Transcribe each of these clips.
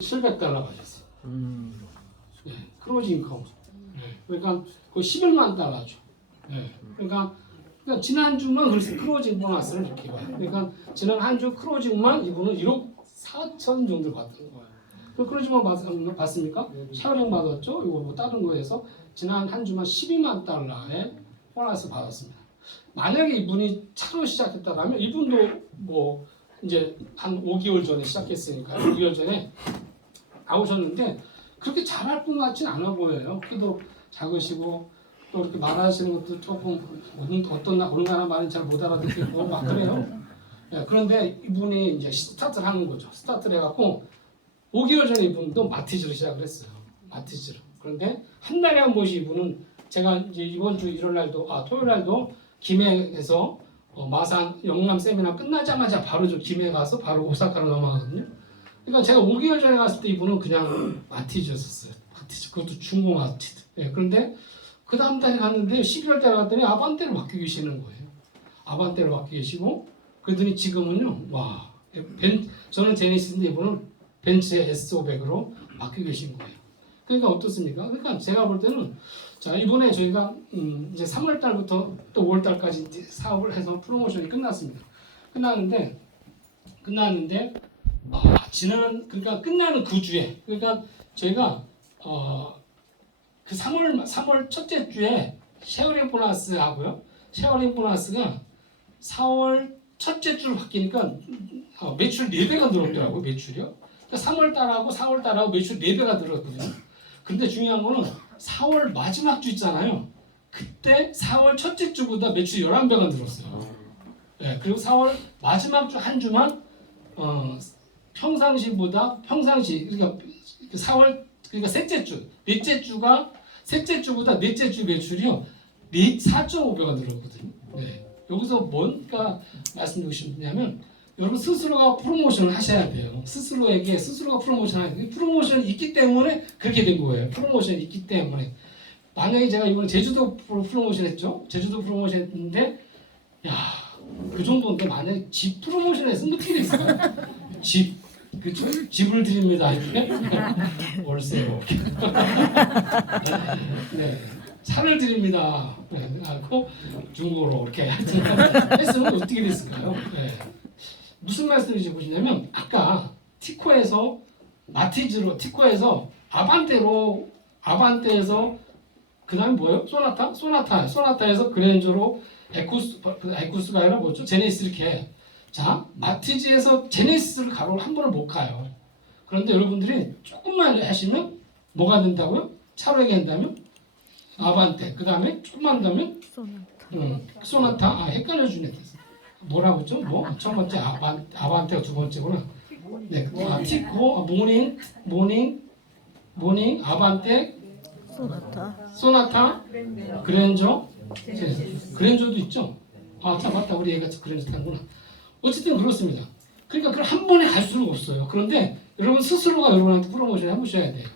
$700 가셨어요. 네, 크로징 인컴. 네, 그러니까 그 $11만 죠. 네, 그러니까 지난주만 그래서 크로징 보너스를 이렇게 봐요. 그러니까 지난 한 주 크로징만 이분은 1억 4천 정도 받은 거예요. 그 크로징만 받습니까? 샤워링 받았죠. 이거 뭐 다른 거에서 지난 한 주만 $12만 의 보너스 받았습니다. 만약에 이분이 차로 시작했다라면 이분도 뭐 이제 한 5개월 전에 시작했으니까 5개월 전에 나오셨는데 그렇게 잘할 분 같지는 않아 보여요. 키도 작으시고 또 이렇게 말하시는 것도 조금 어느 나라 말인지 잘 못 알아듣겠고 막 그래요. 네, 그런데 이분이 이제 스타트를 하는 거죠. 스타트를 해갖고 5개월 전에 이분도 마티즈로 시작을 했어요. 마티즈로. 그런데 한 달에 한 번씩 이분은 제가 이제 이번 주 일요일 날도 토요일 날도 김해에서 마산 영남 세미나 끝나자마자 바로 저 김해 가서 바로 오사카로 넘어가거든요. 그러니까 제가 5개월 전에 갔을 때 이분은 그냥 마티즈였었어요. 마티즈 그것도 중공 마티즈. 네, 그런데 그 다음 달에 갔는데 11월 달에 갔더니 아반떼로 바뀌고 계시는 거예요. 아반떼로 바뀌고 계시고 그러더니 지금은요. 와 저는 제네시스인데 이분은 벤츠의 S500으로 바뀌고 계신 거예요. 그러니까 어떻습니까? 그러니까 제가 볼 때는 자 이번에 저희가 이제 3월 달부터 또 5월 달까지 이제 사업을 해서 프로모션이 끝났습니다. 끝났는데 그러니까 끝나는 그 주에 그러니까 저희가 그 3월 첫째 주에 쉐어링 보너스 하고요. 쉐어링 보너스가 4월 첫째 주로 바뀌니까 매출 4배가 늘었더라고요. 매출이요. 그러니까 3월 달하고 4월 달하고 매출 4배가 늘었거든요. 근데 중요한 거는 4월 마지막 주 있잖아요. 그때 4월 첫째 주보다 매출 11배가 늘었어요. 네, 그리고 4월 마지막 주 한 주만 평상시 그러니까 4월 그러니까 셋째 주보다 넷째 주 매출이요 4.5배가 늘었거든요. 네. 여기서 뭔가 말씀드리고 싶냐면 여러분 스스로가 프로모션을 하셔야 돼요. 스스로가 프로모션을 해야 돼요. 프로모션이 있기 때문에 그렇게 된 거예요. 프로모션이 있기 때문에 만약에 제가 이번에 제주도 프로모션 했죠. 제주도 프로모션 했는데 그 정도인데 만약에 집 프로모션 했으면 어떻게 됐을까요? 집을 드립니다. 이렇게 월세로 네, 차를 드립니다. 하고 중고로 이렇게 했으면 어떻게 됐을까요? 네. 무슨 말씀인지 보시냐면 아까 티코에서 아반떼에서 그다음에 뭐예요? 소나타에서 그랜저로 에쿠스가 아니라 뭐죠? 제네시스 이렇게 자 마티즈에서 제네시스를 한 번을 못 가요. 그런데 여러분들이 조금만 하시면 뭐가 된다고요? 차로 얘기한다면 아반떼 그다음에 조금만 한다면 소나타 헷갈려주네. 뭐라고 했죠? 첫 번째 아반떼가 두 번째구나. 네, 티코 모닝 아반떼 소나타 그랜저도 있죠. 자 맞다 우리 애가 그랜저 탄구나. 어쨌든 그렇습니다. 그러니까 그걸 한 번에 갈 수는 없어요. 그런데 여러분 스스로가 여러분한테 프로모션을 해보셔야 돼요.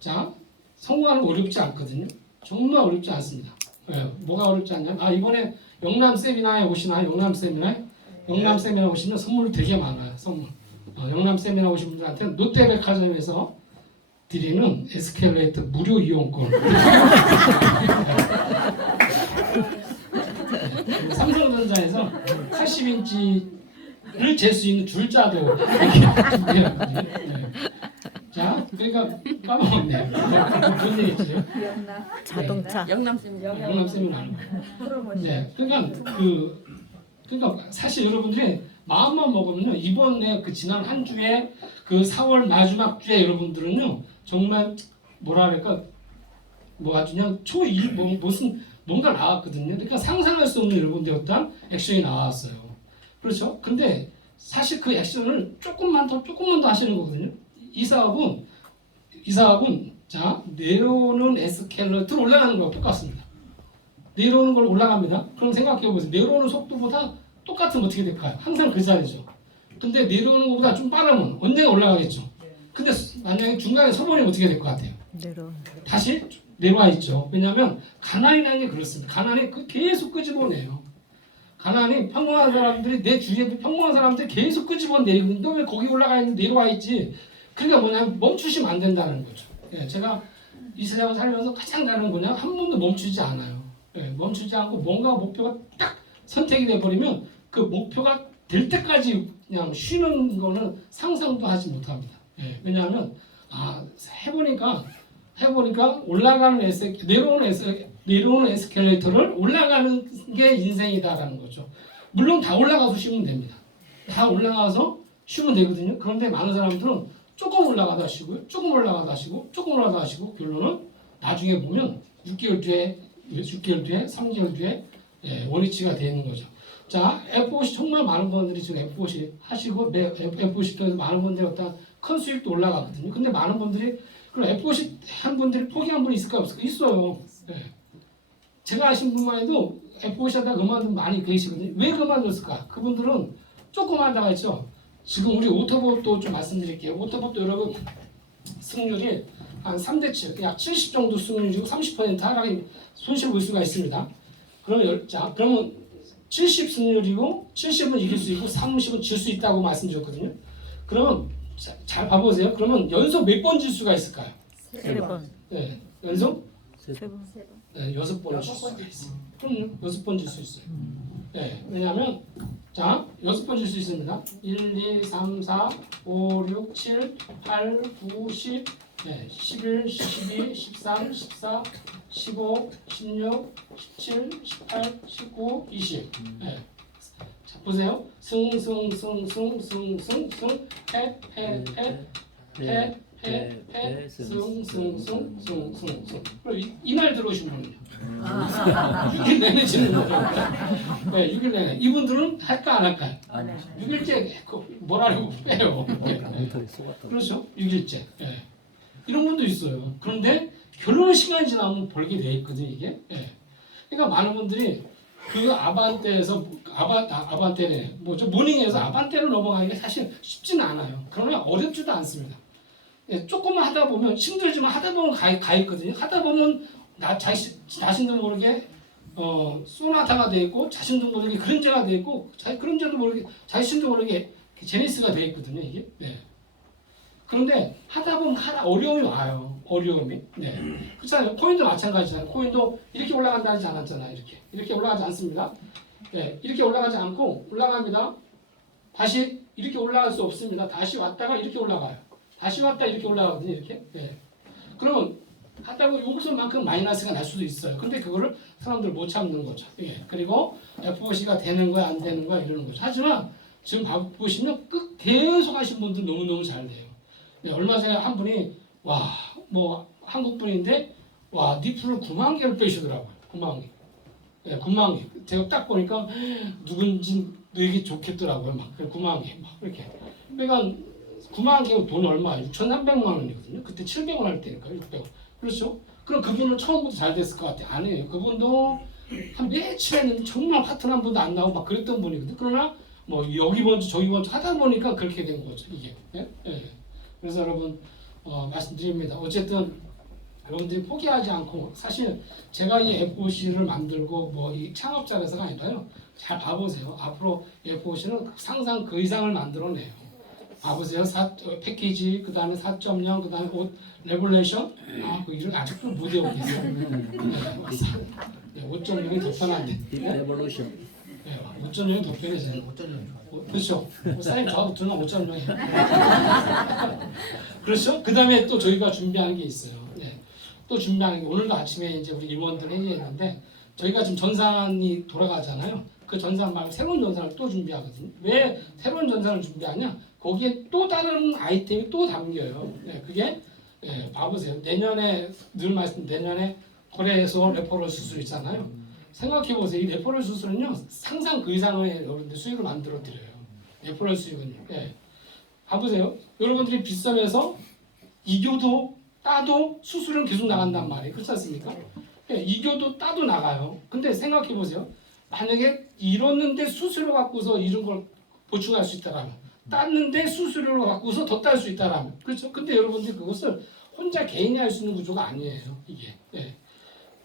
자 성공하는 거 어렵지 않거든요. 정말 어렵지 않습니다. 네, 뭐가 어렵지 않냐면 이번에 영남 세미나에 오시나요? 영남 세미나 오시면 선물 되게 많아요. 선물. 영남 세미나 오신 분들한테는 롯데백화점에서 드리는 에스컬레이터 무료 이용권. 삼성전자에서 80인치를 잴 수 있는 줄자도 이렇게 준비했거든요. 네. 자, 그러니까 까먹었네. 뭔 얘기죠? 자동차. 영남 세미나. 네, 그러니까 사실 여러분들이 마음만 먹으면요 이번에 그 지난 한 주에 그 4월 마지막 주에 여러분들은요 정말 뭐랄까 아주 그냥 무슨 뭔가 나왔거든요. 그러니까 상상할 수 없는 여러분들의 어떤 액션이 나왔어요. 그렇죠? 근데 사실 그 액션을 조금만 더 하시는 거거든요. 이 사업은 자 내려오는 에스컬레이터로 올라가는 거랑 똑같습니다. 내려오는 걸 올라갑니다. 그럼 생각해 보세요. 내려오는 속도보다 똑같으면 어떻게 될까요? 항상 그 자리죠. 근데 내려오는 것보다 좀 빠르면 언젠가 올라가겠죠. 근데 만약에 중간에 서버리면 어떻게 될 것 같아요? 다시 내려와 있죠. 왜냐하면 가난이라는 게 그렇습니다. 가난이 계속 끄집어내요. 가난이 평범한 사람들이 내 주위에도 평범한 사람들이 계속 끄집어내리고 너 왜 거기 올라가 있는데 내려와 있지? 그러니까 뭐냐면 멈추시면 안 된다는 거죠. 예, 제가 이 세상을 살면서 가장 다른 거냐 한 번도 멈추지 않아요. 예, 멈추지 않고 뭔가 목표가 딱 선택이 돼버리면 그 목표가 될 때까지 그냥 쉬는 거는 상상도 하지 못합니다. 예, 왜냐하면 해보니까 올라가는 내려오는 에스컬레이터를 올라가는 게 인생이다라는 거죠. 물론 다 올라가서 쉬면 됩니다. 다 올라가서 쉬면 되거든요. 그런데 많은 사람들은 조금 올라가다 쉬고요. 조금 올라가다 쉬고 조금 올라가다 쉬고 결론은 나중에 보면 6개월 뒤에 3개월 뒤에 원위치가 되는 거죠. 자, F50 정말 많은 분들이 지금 F50 하시고 F50 통해서 많은 분들이 어떤 큰 수익도 올라가거든요. 근데 많은 분들이 그럼 F50 한 분들이 포기한 분이 있을까요? 없을까요? 있어요. 제가 아신 분만 해도 F50 하다가 그만둔 많이 계시거든요. 왜 그만뒀을까? 그분들은 조금 하다가 있죠. 지금 우리 오토봇도 좀 말씀드릴게요. 오토봇도 여러분 승률이 한 3대7, 약 70 정도 승률이고 30% 하락이 손실 볼 수가 있습니다. 그러면 70 승률이고 70은 이길 수 있고 30은 질 수 있다고 말씀드렸거든요. 그러면 잘 봐보세요. 그러면 연속 몇 번 질 수가 있을까요? 3번. 네, 연속 3번. 네, 6번 질 수가 있어요. 그럼요, 6번 질 수 있어요. 네, 왜냐하면 자, 6번 질 수 있습니다. 1, 2, 3, 4, 5, 6, 7, 8, 9, 10, 11, 12, 13, 14, 15, 16, 17, 18, 19, 20. 자, 보세요. 승, 그리고 이날 들어오신 분은요. 6일 내내 지는 거죠. 6일 내내. 이분들은 할까 안 할까요? 6일째 뭐라고 빼요. 그렇죠. 6일째. 이런 분도 있어요. 그런데 결혼 시간이 지나면 벌게 돼 있거든요, 이게. 그러니까 많은 분들이 그 아반떼에서 아반떼네 뭐죠? 모닝에서 아반떼로 넘어가기가 사실 쉽지는 않아요. 그러나 어렵지도 않습니다. 조금만 하다 보면 힘들지만 하다 보면 가 있거든요. 하다 보면 자신도 모르게 소나타가 돼 있고 자신도 모르게 그림자가 돼 있고 그림자도 모르게 자신도 모르게 제니스가 돼 있거든요, 이게. 그런데 하다 보면 어려움이 와요. 어려움이. 그렇잖아요. 코인도 마찬가지잖아요. 코인도 이렇게 올라간다 하지 않았잖아요. 이렇게 올라가지 않습니다. 이렇게 올라가지 않고 올라갑니다. 다시 이렇게 올라갈 수 없습니다. 다시 왔다가 이렇게 올라가요. 다시 왔다 이렇게 올라가거든요. 이렇게. 그러면 하다 보면 여기서만큼 마이너스가 날 수도 있어요. 근데 그거를 사람들 못 참는 거죠. 그리고 FOC가 되는 거야 안 되는 거야 이러는 거죠. 하지만 지금 보시면 계속 하신 분들 너무너무 잘 돼요. 얼마 전에 한 분이 한국 분인데 니플을 9만 개를 빼시더라고요. 9만 개. 9만 개. 제가 딱 보니까 누군지 되게 좋겠더라고요. 9만 개. 이렇게. 그러니까 9만 개 돈 얼마예요? 6,300만 원이거든요. 그때 700원 할 때니까 600원. 그렇죠? 그럼 그분은 처음부터 잘 됐을 것 같아요. 아니에요. 그분도 한 며칠 했는데 정말 파트너 한 번도 안 나오고 그랬던 분이거든요. 그러나 여기 먼저 저기 먼저 하다 보니까 그렇게 된 거죠. 이게. 그래서 여러분 말씀드립니다. 어쨌든 여러분들이 포기하지 않고 사실 제가 이 FOC를 만들고 이 창업자라서가 아니라요. 잘 봐보세요. 앞으로 FOC는 상상 그 이상을 만들어내요. 봐보세요. 패키지, 그 다음에 4.0, 그 다음에 옷 레볼레이션. 그 일을 아직도 못 외우겠어요. 5.0이 더 편한데. 레볼루션. 5.0이 더 편해져요. 5.0. 그렇죠. 사장님 저하고 저는 5.0이에요. 그렇죠. 그 다음에 또 저희가 준비하는 게 있어요. 또 준비하는 게 오늘도 아침에 이제 우리 임원들 회의했는데 저희가 지금 전산이 돌아가잖아요. 그 전산 말고 새로운 전산을 또 준비하거든요. 왜 새로운 전산을 준비하냐? 거기에 또 다른 아이템이 또 담겨요. 그게 봐보세요. 내년에 내년에 거래소 레퍼럴 수술 있잖아요. 생각해 보세요. 이 레퍼럴 수술은요 상상 그 이상의 여러분들 수익을 만들어 드려요. 레퍼럴 수익은요. 봐보세요. 여러분들이 빗썸에서 이교도 따도 수술은 계속 나간단 말이에요. 그렇지 않습니까? 이교도 따도 나가요. 근데 생각해 보세요. 만약에 이뤘는데 수수료 갖고서 이런 걸 보충할 수 있다라면 땄는데 수수료를 갖고서 더 딸 수 있다라면 그렇죠? 근데 여러분들이 그것을 혼자 개인이 할 수 있는 구조가 아니에요. 이게.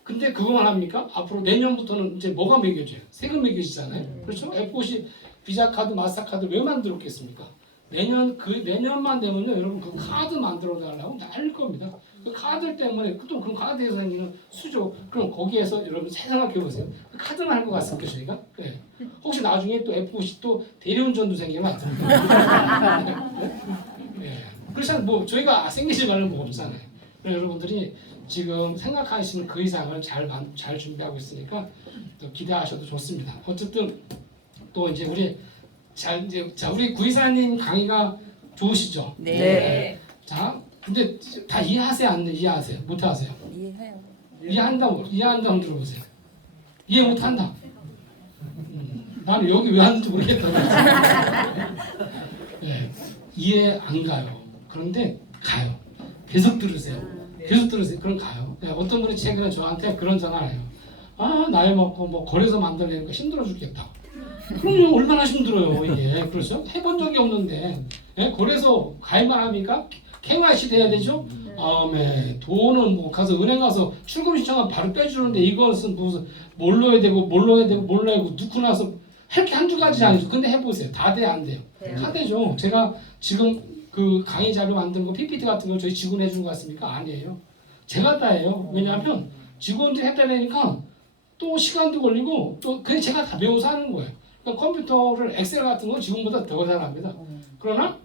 근데 그거만 합니까? 앞으로 내년부터는 이제 뭐가 매겨져요? 세금 매겨지잖아요. 그렇죠? FOC 비자카드, 마스터카드 왜 만들었겠습니까? 내년만 되면요, 여러분 그 카드 만들어 달라고 난릴 겁니다. 그 카드 때문에 또 그런 카드에서 생기는 수조, 그럼 거기에서 여러분 잘 생각해 보세요. 그 카드만 할 것 같습니까 저희가? 네. 혹시 나중에 또 F50 또 대리운전도 생기면 안 됩니다. 네? 네. 그렇지 않, 뭐 저희가 생기지 말는 뭐 없잖아요. 그래서 여러분들이 지금 생각하시는 그 이상을 잘 준비하고 있으니까 또 기대하셔도 좋습니다. 어쨌든 또 이제 우리 구이사님 강의가 좋으시죠? 네. 자, 근데 다 이해하세요, 안 이해하세요? 못 하세요? 이해해요. 이해한다고 들어보세요. 이해 못 한다. 나는 여기 왜 하는지 모르겠다고. 네, 이해 안 가요. 그런데 가요. 계속 들으세요. 계속 들으세요. 그럼 가요. 네, 어떤 분이 최근에 저한테 그런 전화를 해요. 아, 나이 먹고 뭐 거래소 만들려니까 힘들어 죽겠다. 그럼요, 얼마나 힘들어요 이게. 그렇죠? 해본 적이 없는데 거래소 가입만 합니까? KYC 돼야 되죠? 다음에 돈은 뭐 가서 은행 가서 출금 신청하면 바로 빼주는데 이것은 무슨 뭘 넣어야 되고 넣고 나서 할 게 한두 가지 아니죠. 근데 해보세요. 다 돼 안 돼요? 다 되죠. 제가 지금 그 강의 자료 만든 거 PPT 같은 거 저희 직원 해준 것 같습니까? 아니에요. 제가 다 해요. 왜냐하면 직원들이 했다 되니까 또 시간도 걸리고 또 그냥 제가 다 배워서 하는 거예요. 그러니까 컴퓨터를 엑셀 같은 거 지금보다 더 잘합니다. 그러나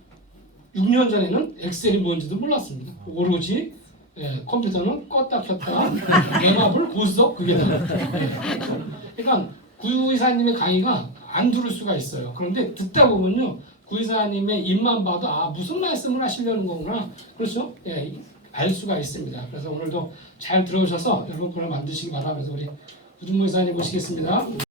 6년 전에는 엑셀이 뭔지도 몰랐습니다. 오로지 컴퓨터는 껐다 켰다 앱을 고스톱 그게 다. 그러니까 구이사님의 강의가 안 들을 수가 있어요. 그런데 듣다 보면요, 구이사님의 입만 봐도 아 무슨 말씀을 하시려는 거구나. 그렇죠? 알 수가 있습니다. 그래서 오늘도 잘 들어오셔서 여러분 그걸 만드시기 바라면서 우리 우준모 이사님 모시겠습니다.